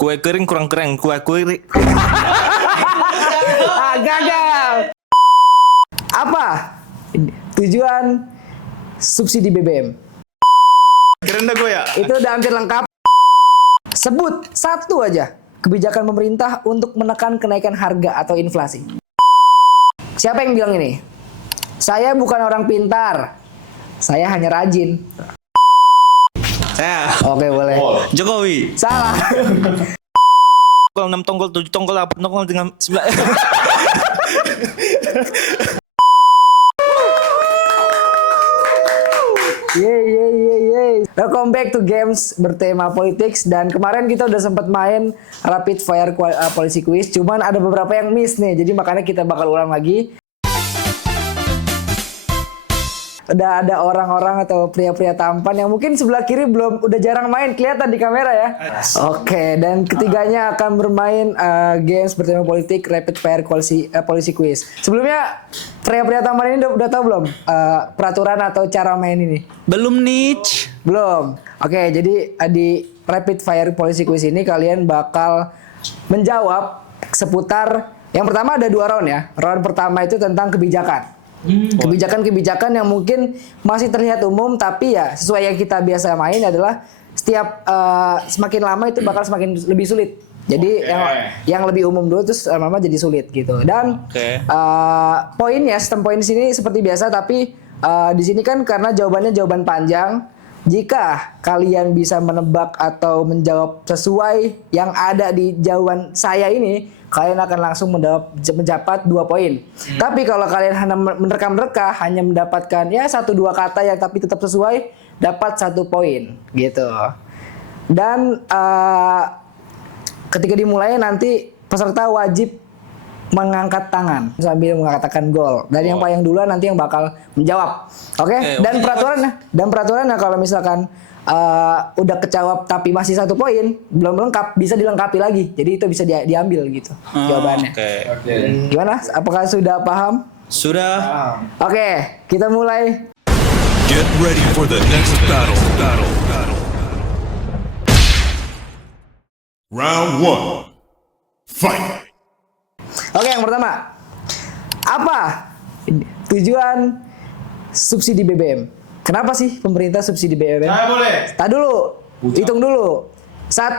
Kue kering kurang keren, kue kering. Gagal. Apa tujuan subsidi BBM? Keren dah gue ya. Itu udah hampir lengkap. Sebut satu aja kebijakan pemerintah untuk menekan kenaikan harga atau inflasi. Siapa yang bilang ini? Saya bukan orang pintar. Saya hanya rajin. Saya. Oke, boleh. Jokowi. Salah. Tongkol 6 tongkol 7 tongkol 8 tongkol dengan 9. Yeay. Welcome back to games bertema politics. Dan kemarin kita udah sempat main rapid fire policy quiz. Cuman ada beberapa yang miss nih. Jadi makanya kita bakal ulang lagi. Udah ada orang-orang atau pria-pria tampan yang mungkin sebelah kiri udah jarang main, kelihatan di kamera ya. Oke, dan ketiganya akan bermain games bertema politik rapid fire policy quiz. Sebelumnya pria-pria tampan ini udah tahu belum peraturan atau cara main ini? Belum nih. Belum. Oke, jadi di rapid fire policy quiz ini kalian bakal menjawab seputar, yang pertama ada 2 round ya. Round pertama itu tentang kebijakan. Kebijakan-kebijakan yang mungkin masih terlihat umum, tapi ya sesuai yang kita biasa main adalah setiap semakin lama itu bakal semakin lebih sulit. Jadi yang lebih umum dulu terus lama-lama jadi sulit gitu. Dan poinnya, sistem poin di sini seperti biasa, tapi di sini kan karena jawabannya jawaban panjang. Jika kalian bisa menebak atau menjawab sesuai yang ada di jawaban saya ini, kalian akan langsung mendapat 2 poin. Tapi kalau kalian hanya menerka-nerka, hanya mendapatkan ya 1-2 kata yang tapi tetap sesuai, dapat 1 poin gitu. Dan ketika dimulai nanti peserta wajib mengangkat tangan sambil mengatakan gol. Dan yang paling duluan nanti yang bakal menjawab. Oke? Dan peraturannya kalau misalkan udah kejawab tapi masih 1 poin, belum lengkap, bisa dilengkapi lagi. Jadi itu bisa diambil gitu jawabannya. Gimana? Apakah sudah paham? Sudah. Oke, kita mulai. Get ready for the next battle. Round 1. Fight. Oke, yang pertama. Apa tujuan subsidi BBM? Kenapa sih pemerintah subsidi BBM? Saya boleh. Tak dulu. Hitung dulu. 1,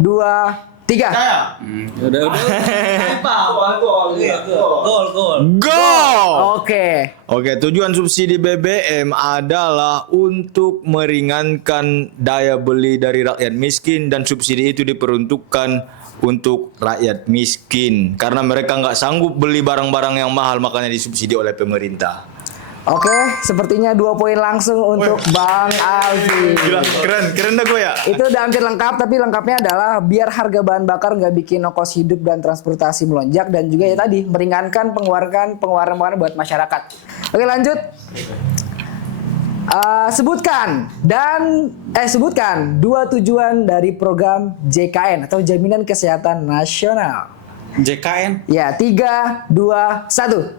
2, 3. Saya. Udah. Gol. Oke. Tujuan subsidi BBM adalah untuk meringankan daya beli dari rakyat miskin, dan subsidi itu diperuntukkan untuk rakyat miskin karena mereka nggak sanggup beli barang-barang yang mahal, makanya disubsidi oleh pemerintah. Oke, sepertinya 2 poin langsung untuk Bang Alfi. Gila, keren dah gue ya. Itu udah hampir lengkap, tapi lengkapnya adalah biar harga bahan bakar nggak bikin ongkos hidup dan transportasi melonjak, dan juga ya tadi meringankan pengeluaran buat masyarakat. Oke, lanjut. Sebutkan 2 tujuan dari program JKN atau Jaminan Kesehatan Nasional. JKN. Ya, 3, 2, 1.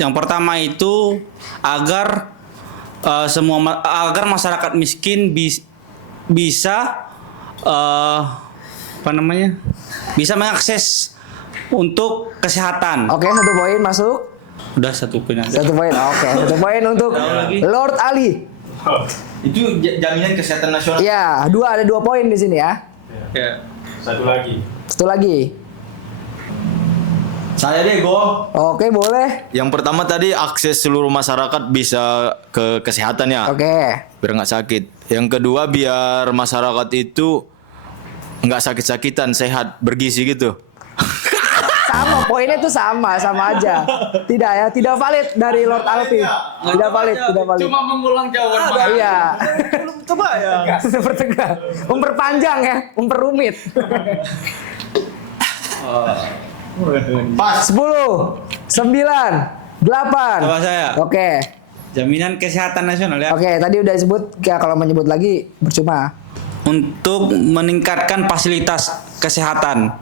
Yang pertama itu agar agar masyarakat miskin bisa bisa mengakses untuk kesehatan. Oke, 1 poin masuk. Udah 1 poin aja. 1 poin. Oke, 1 poin untuk Lord Ali. Itu jaminan kesehatan nasional. Ya, ada 2 poin di sini ya. Ya. Satu lagi. 1 lagi. Saya deh, Go. Oke, boleh. Yang pertama tadi akses seluruh masyarakat bisa ke kesehatan ya. Oke. Biar nggak sakit. Yang kedua biar masyarakat itu nggak sakit-sakitan, sehat, bergizi gitu. Sama, poinnya itu sama aja. Tidak valid dari Lord Alfi. Tidak valid. Cuma mengulang jawaban. Iya. Belum coba ya. Mempertegas, memperpanjang ya, memperumit. Pas. 10, 9, 8. Coba saya. Oke. Jaminan Kesehatan Nasional ya. Oke, tadi udah disebut, ya kalau menyebut lagi percuma. Untuk meningkatkan fasilitas kesehatan.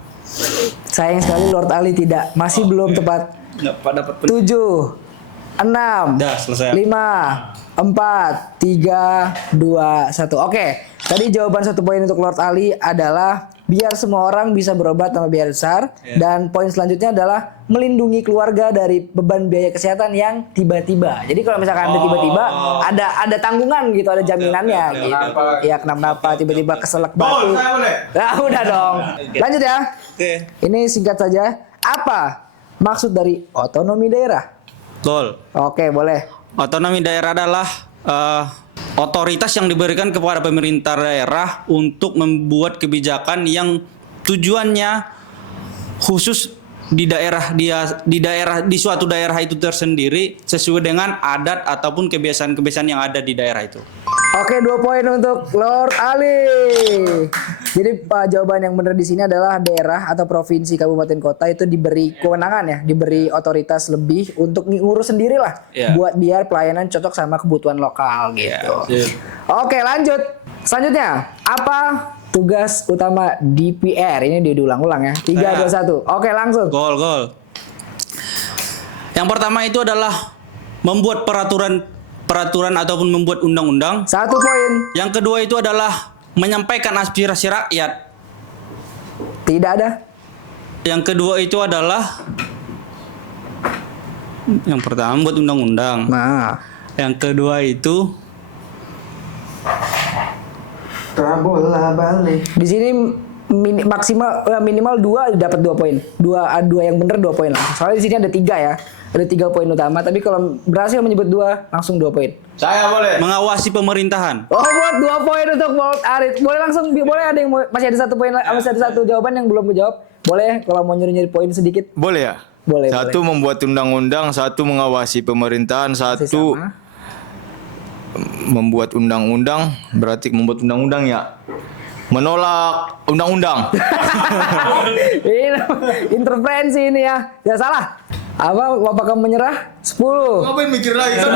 Sayang sekali Lord Ali tidak, masih belum tepat. Dapat 7, 6, Udah, selesai. 5, 4, 3, 2, 1. Oke, tadi jawaban 1 poin untuk Lord Ali adalah biar semua orang bisa berobat tanpa biaya besar. Dan poin selanjutnya adalah melindungi keluarga dari beban biaya kesehatan yang tiba-tiba. Jadi kalau misalkan ada tiba-tiba ada tanggungan gitu, ada jaminannya gitu. Ya kenapa tiba-tiba keselak batu. Nah, udah dong. Lanjut ya. Ini singkat saja. Apa maksud dari otonomi daerah? Gol. Oke, boleh. Otonomi daerah adalah otoritas yang diberikan kepada pemerintah daerah untuk membuat kebijakan yang tujuannya khusus di di suatu daerah itu tersendiri sesuai dengan adat ataupun kebiasaan-kebiasaan yang ada di daerah itu. Oke, 2 poin untuk Lord Ali. Jadi jawaban yang benar di sini adalah daerah atau provinsi, kabupaten, kota itu diberi kewenangan ya, diberi otoritas lebih untuk ngurus sendirilah, buat biar pelayanan cocok sama kebutuhan lokal gitu. Oke, lanjut. Selanjutnya, apa tugas utama DPR? Ini diulang-ulang ya. 3, 2, 1. Oke, langsung. Gol. Yang pertama itu adalah membuat peraturan ataupun membuat undang-undang. 1 poin. Yang kedua itu adalah menyampaikan aspirasi rakyat. Tidak ada. Yang kedua itu adalah yang pertama membuat undang-undang. Nah, Yang kedua itu di sini minimal 2 dapat 2 poin. Dua yang benar 2 poin lah. Soalnya di sini ada 3 ya. Ada 3 poin utama, tapi kalau berhasil menyebut 2 langsung 2 poin. Saya boleh. mengawasi pemerintahan. Oh, buat 2 poin untuk Bolt Arit. Boleh langsung, boleh ada yang masih ada 1 poin, masih ada 1 jawaban yang belum menjawab. Boleh kalau mau nyuri-nyuri poin sedikit. Boleh ya? Boleh. Satu membuat undang-undang, satu mengawasi pemerintahan, satu Sama. membuat undang-undang. Berarti membuat undang-undang ya? Menolak undang-undang. Ini intervensi ini ya. Ya salah. Apa Bapak kamu menyerah? 10. Ngapain mikir lagi? 9,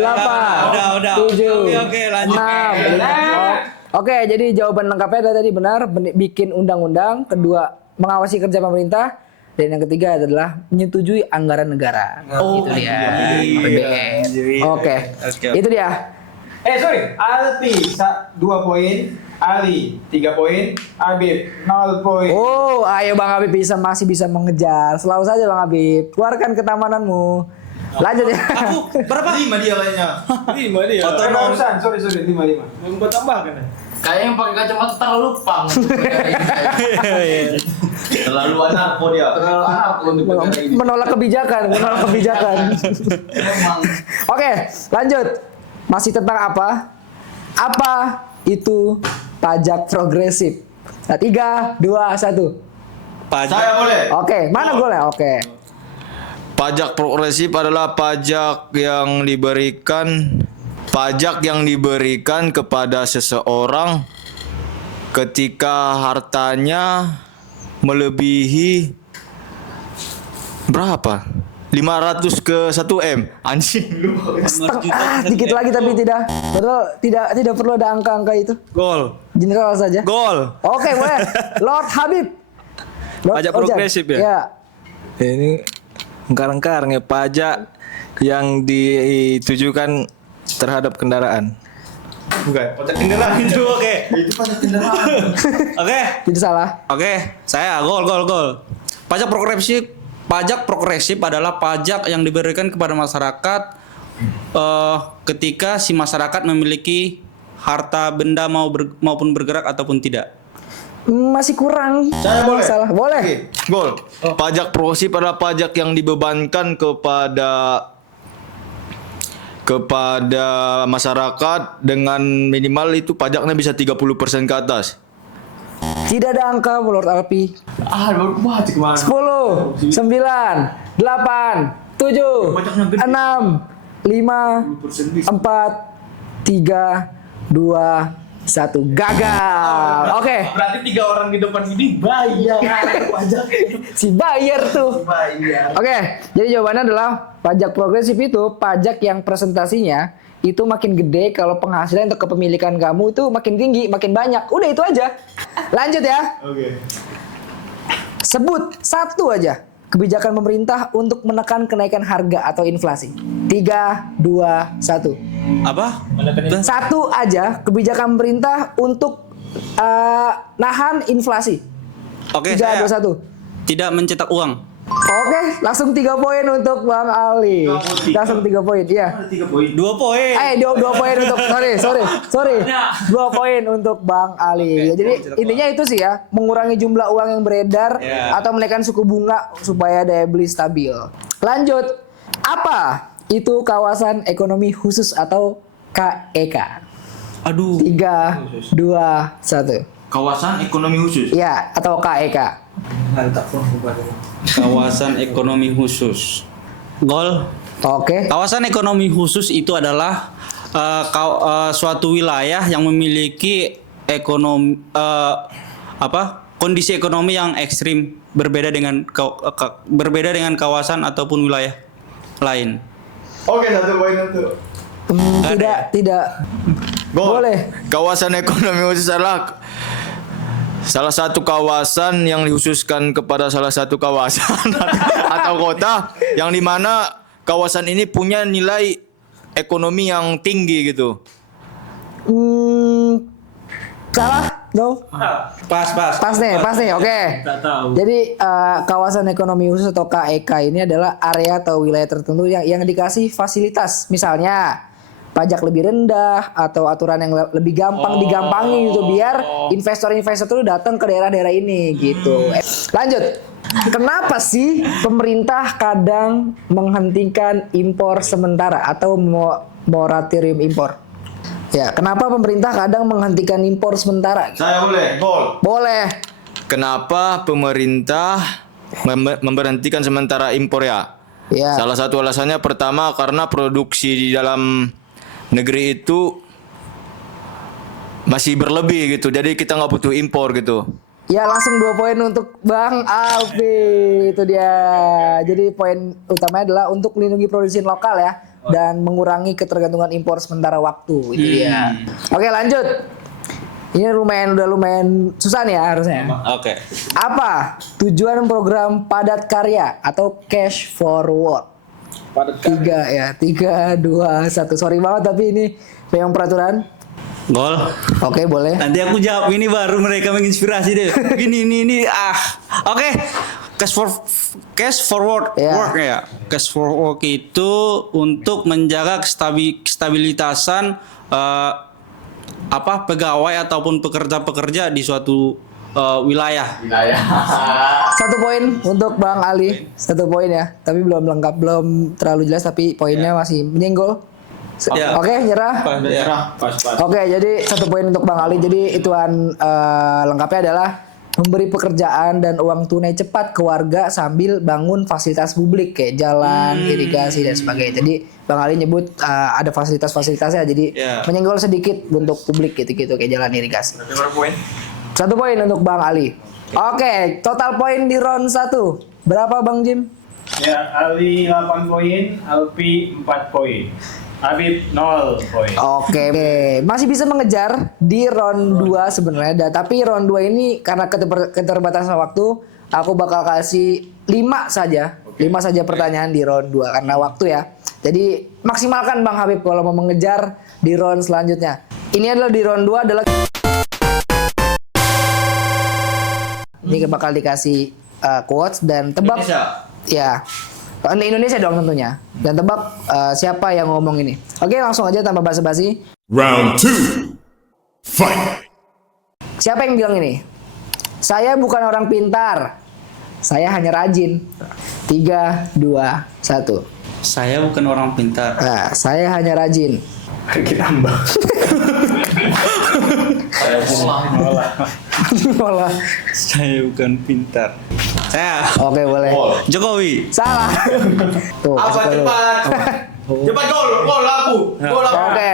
8, Udah. 7, Oke, lanjut. 6, 5. Oke, jadi jawaban lengkapnya adalah tadi benar, bikin undang-undang, kedua mengawasi kerja pemerintah, dan yang ketiga adalah menyetujui anggaran negara. Itu dia. APBN. Oke. Itu dia. Sorry, Alpi 2 poin, Ali 3 poin, Habib 0 poin. Oh, ayo Bang Habib masih bisa mengejar. Selalu saja Bang Habib, keluarkan ketamananmu. Lanjut ya. Aku berapa? 5 dia kayaknya. 5 dia. Otonom. Sorry 5. Mau tambahkan ya? Kayaknya yang pakai kacamata terlalu pang. Terlalu anarko dia. Terlalu anak untuk negara ini. Menolak kebijakan. Emang. Oke, lanjut. Masih tentang apa? Apa itu pajak progresif? Nah, 3, 2, 1. Saya boleh. Oke, mana golnya? Oke. Pajak progresif adalah pajak yang diberikan kepada seseorang ketika hartanya melebihi berapa? 500 ke 1 M. Anjing lu. Dikit lagi tapi tidak. Padahal tidak perlu ada angka-angka itu. Gol. General saja. Gol. Oke, boleh. Lord Habib. Lord Pajak Ojek. progresif ya? Ya. Ini engkar-engkar nih pajak yang ditujukan terhadap kendaraan. Bukan, pajak kendaraan itu. Oke. Itu pajak kendaraan. Oke. Tidak salah. Oke, saya gol. Pajak progresif adalah pajak yang diberikan kepada masyarakat ketika si masyarakat memiliki harta benda maupun bergerak ataupun tidak. Masih kurang. Saya boleh. Salah. Boleh. Oke, gol. Pajak progresif adalah pajak yang dibebankan kepada masyarakat dengan minimal itu pajaknya bisa 30% ke atas. Tidak ada angka Lord Alpi. Baru baca kemana? 10, 9, 8, 7, 6, 5, 4, 3, 2, 1. Gagal. Oke. Berarti 3 orang di depan ini bayar pajak. Si bayar tuh. Oke. Jadi jawabannya adalah pajak progresif itu pajak yang presentasinya itu makin gede kalau penghasilan untuk kepemilikan kamu itu makin tinggi, makin banyak. Udah itu aja. Lanjut ya. Oke. Sebut satu aja kebijakan pemerintah untuk menekan kenaikan harga atau inflasi. 3, 2, 1. Apa? Satu aja kebijakan pemerintah untuk nahan inflasi. Oke, 3, saya 2, 1. tidak mencetak uang. Oke, langsung 3 poin untuk Bang Ali. Langsung 3 poin, iya. 2 poin. 2 poin untuk sorry. 2 poin untuk Bang Ali. Ya, jadi intinya itu sih ya, mengurangi jumlah uang yang beredar atau menaikkan suku bunga supaya daya beli stabil. Lanjut, apa itu kawasan ekonomi khusus atau KEK? Aduh. 3, 2, 1. Kawasan ekonomi khusus. Ya, atau KEK. Kawasan ekonomi khusus. Gol. Oke. Kawasan ekonomi khusus itu adalah suatu wilayah yang memiliki ekonomi kondisi ekonomi yang ekstrim berbeda dengan kawasan ataupun wilayah lain. Oke, 1 poin untuk. Tidak. Boleh. Kawasan ekonomi khusus adalah salah satu kawasan yang dikhususkan kepada salah satu kawasan atau kota yang dimana kawasan ini punya nilai ekonomi yang tinggi gitu. Salah? No? Pas nih, oke. Jadi kawasan ekonomi khusus atau KEK ini adalah area atau wilayah tertentu yang dikasih fasilitas, misalnya pajak lebih rendah atau aturan yang lebih gampang digampangi gitu biar investor-investor itu datang ke daerah-daerah ini gitu. Lanjut. Kenapa sih pemerintah kadang menghentikan impor sementara atau moratorium impor? Ya, kenapa pemerintah kadang menghentikan impor sementara? Saya boleh, Gol. Boleh. Kenapa pemerintah memberhentikan sementara impor ya? Ya. Salah satu alasannya pertama karena produksi di dalam negeri itu masih berlebih gitu, jadi kita nggak butuh impor gitu. Ya, langsung 2 poin untuk Bang Alfi. Itu dia. Jadi poin utamanya adalah untuk melindungi produksi lokal ya dan mengurangi ketergantungan impor sementara waktu. Itu dia. Oke, lanjut. Ini udah lumayan susah nih ya harusnya. Oke. Apa tujuan program padat karya atau cash forward? 3, 2, 1. Sorry banget tapi ini memang peraturan. Gol. Oke, boleh. Nanti aku jawab ini baru mereka menginspirasi deh. Ini. Oke. Cash forward Ya. work ya. Cash forward itu untuk menjaga stabilitasan pegawai ataupun pekerja-pekerja di suatu wilayah. 1 poin untuk Bang Ali. 1 poin ya. Tapi belum lengkap, belum terlalu jelas tapi poinnya masih menyenggol. Ya. Oke, nyerah. Pas. Oke, jadi 1 poin untuk Bang Ali. Jadi ituan lengkapnya adalah memberi pekerjaan dan uang tunai cepat ke warga sambil bangun fasilitas publik kayak jalan, irigasi dan sebagainya. Jadi Bang Ali nyebut ada fasilitas-fasilitasnya. Jadi menyenggol sedikit untuk publik gitu-gitu kayak jalan irigasi. 1 poin untuk Bang Ali. Oke, total poin di round 1. Berapa Bang Jim? Ya, Ali 8 poin, Alpi 4 poin. Habib 0 poin. Oke, masih bisa mengejar di round 2 sebenarnya. Tapi round 2 ini karena keterbatasan waktu, aku bakal kasih 5 saja. 5 saja pertanyaan di round 2 karena waktu ya. Jadi maksimalkan Bang Habib kalau mau mengejar di round selanjutnya. Ini adalah di round 2 adalah ini bakal dikasih quotes dan tebak. Indonesia. Ya. Indonesia dong tentunya. Dan tebak siapa yang ngomong ini. Oke, langsung aja tanpa basa-basi. Round 2. Fight. Siapa yang bilang ini? Saya bukan orang pintar. Saya hanya rajin. 3, 2, 1. Saya bukan orang pintar. Nah, saya hanya rajin. Kita tambah. Malah. Saya bukan pintar. Saya Oke, boleh. Jokowi. Salah. Tuh, Apa kasih tahu. cepat? Cepat gol aku. Oke.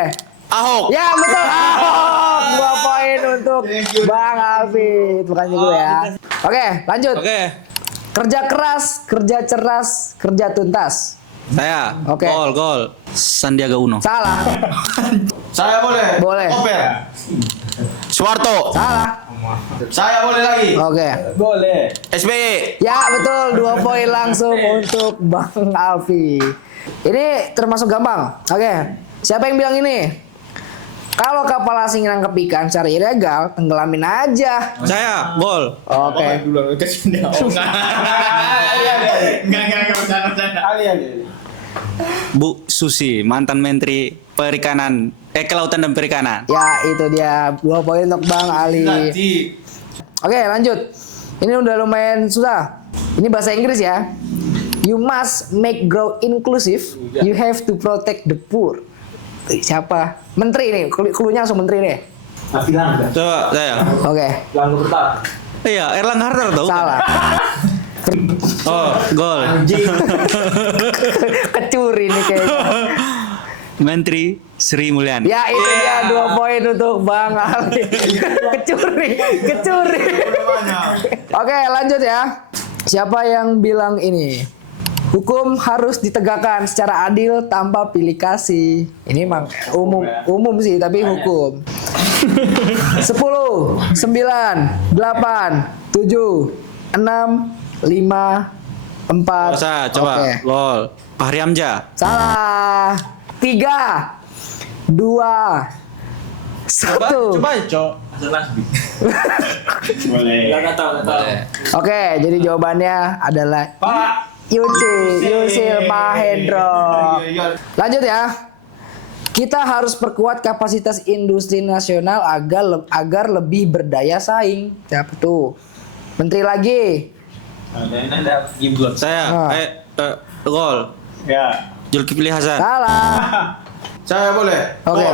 Ahok. Ya, betul. Ahok. 2 poin untuk Bang Alfi. Bukan juga ya. Oke, lanjut. Oke. Kerja keras, kerja cerdas, kerja tuntas. Saya. Oke. Gol. Sandiaga Uno. Salah. Saya boleh. Boleh. Oper. Soeharto. Salah. Saya boleh lagi. Oke. Boleh. SBY. Ya, betul. 2 poin langsung untuk Bang Alfi. Ini termasuk gampang. Oke. Siapa yang bilang ini? Kalau kapal asing nangkep ikan secara ilegal, tenggelamin aja. Saya gol. Oke. Dulu ke sini. Oh enggak. Enggak bercanda. Ali. Bu Susi, mantan Menteri Perikanan, Kelautan dan Perikanan. Ya, itu dia 2 poin untuk Bang Ali. Oke, lanjut. Ini udah lumayan susah. Ini bahasa Inggris ya. You must make growth inclusive. You have to protect the poor. Siapa? Menteri nih. Klunya langsung menteri nih. Coba saya. Oke. Iya, Erlangga Hartarto. Salah. Oh, gol. Kecuri nih kayaknya. Menteri Sri Mulyani. Ya, itu dia 2 poin untuk Bang Ali. Kecuri. Oke, lanjut ya. Siapa yang bilang ini? Hukum harus ditegakkan secara adil tanpa pilih kasih. Ini emang umum sih, tapi hukum. 10, 9, 8, 7, 6, 5, 4. Saya coba. Oke. Gol. Fahri Hamzah. Salah. 3, 2, 1. Boleh. Oke, jadi jawabannya adalah Yusil Mahendro. Lanjut ya. Kita harus perkuat kapasitas industri nasional agar lebih berdaya saing. Siapa tuh? Menteri lagi. Saya gol. Ya. Zulkifli Hasan. Salah. Saya boleh. Oke.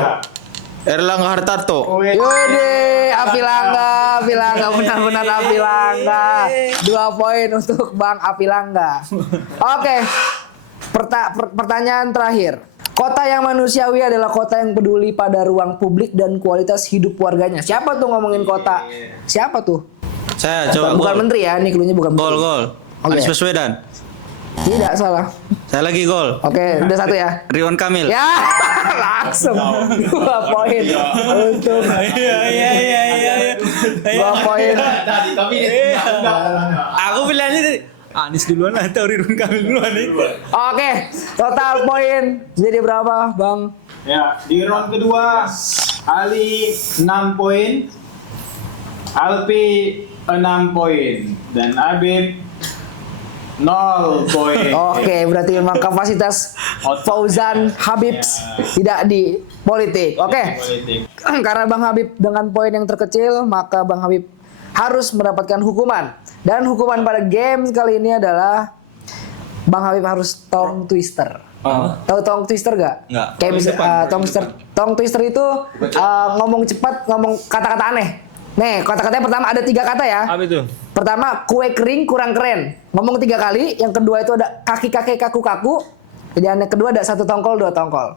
Erlangga Hartarto. Yode, Apilangga, benar-benar Apilangga. 2 poin untuk Bang Apilangga. Oke, pertanyaan terakhir. Kota yang manusiawi adalah kota yang peduli pada ruang publik dan kualitas hidup warganya. Siapa tuh ngomongin kota? Siapa tuh? Saya coba Bukan gol. menteri ya, ini klunya bukan menteri. Gol. Oke. Anies Baswedan. Tidak salah. Saya lagi gol. Oke, udah 1 ya. Ridwan Kamil. Ya, langsung 2 poin untuk. Iya. 2 poin. Aku pilihannya tadi Anies duluan atau Ridwan Kamil duluan nih. Oke, total poin jadi berapa, Bang? Ya, di round kedua Ali 6 poin, Alpi 6 poin, dan Abib 0 poin. Oke, berarti memang kapasitas Fauzan Habib tidak di politik. Oke. Politik. Karena Bang Habib dengan poin yang terkecil, maka Bang Habib harus mendapatkan hukuman. Dan hukuman pada game kali ini adalah Bang Habib harus tongue twister. Tahu tongue twister gak? Nggak. Kayak misalnya tongue twister itu ngomong cepat, ngomong kata-kata aneh. Nih, kata-katanya pertama ada 3 kata ya. Apa itu? Pertama, kue kering kurang keren. Ngomong 3 kali. Yang kedua itu ada kaki kakek kaku-kaku. Jadi yang kedua ada 1 tongkol, 2 tongkol.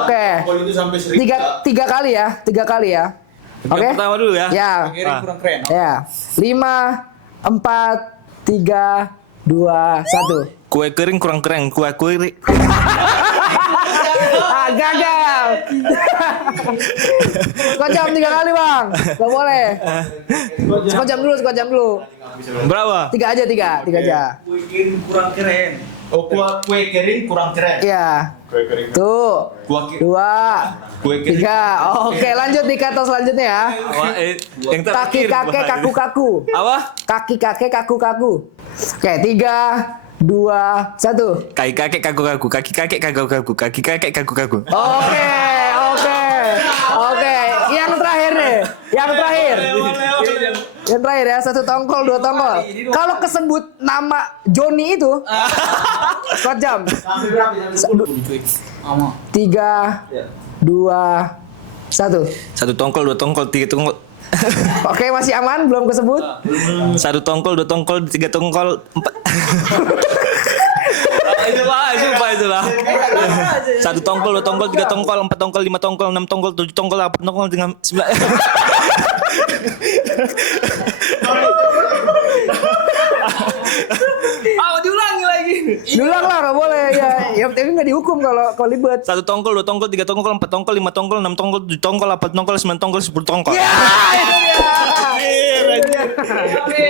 Oke. Itu sampai 1000. 3 kali ya. 3 kali ya. Oke. Yang pertama dulu ya. Ya. Kurang keren. Ya. 5, 4, 3, 2, 1. Kue kering kurang keren, kue kering. Gagal. Skocam 3 kali, Bang. Gak boleh. Skocam dulu. Berapa? 3 aja. Kue kering kurang keren. Oh, kue kering kurang keren. Iya. Kue kering. Tuh. 2, Kue kering. 3. Oke, lanjut di kata selanjutnya ya. Yang Kaki kakek kaku-kaku. Apa? Kaki kakek kaku-kaku. Oke, 3, 2, 1. Kaki kakek kaku-kaku, kaki kakek kaku-kaku, kaki kakek kaku-kaku. Oke. Yang terakhir nih. Yang terakhir ya, 1 tongkol, 2 tongkol. Kalau kesebut nama Joni itu, skot jam. 3, 2, 1. 1 tongkol, 2 tongkol, 3 tongkol. Oke, masih aman, belum kesebut. 1 tongkol, 2 tongkol, 3 tongkol, 4. Itulah. 1 tongkol, 2 tongkol, 3 tongkol, 4 tongkol, 5 tongkol, 6 tongkol, 7 tongkol, 8 tongkol, 9. Diulangi lagi. Diulang lah, nggak boleh ya. Yang penting nggak dihukum kalau libet. 1 tongkol, 2 tongkol, 3 tongkol, 4 tongkol, 5 tongkol, 6 tongkol, 7 tongkol, 8 tongkol, 9 tongkol, 10 tongkol. Ya, itu dia. Oke.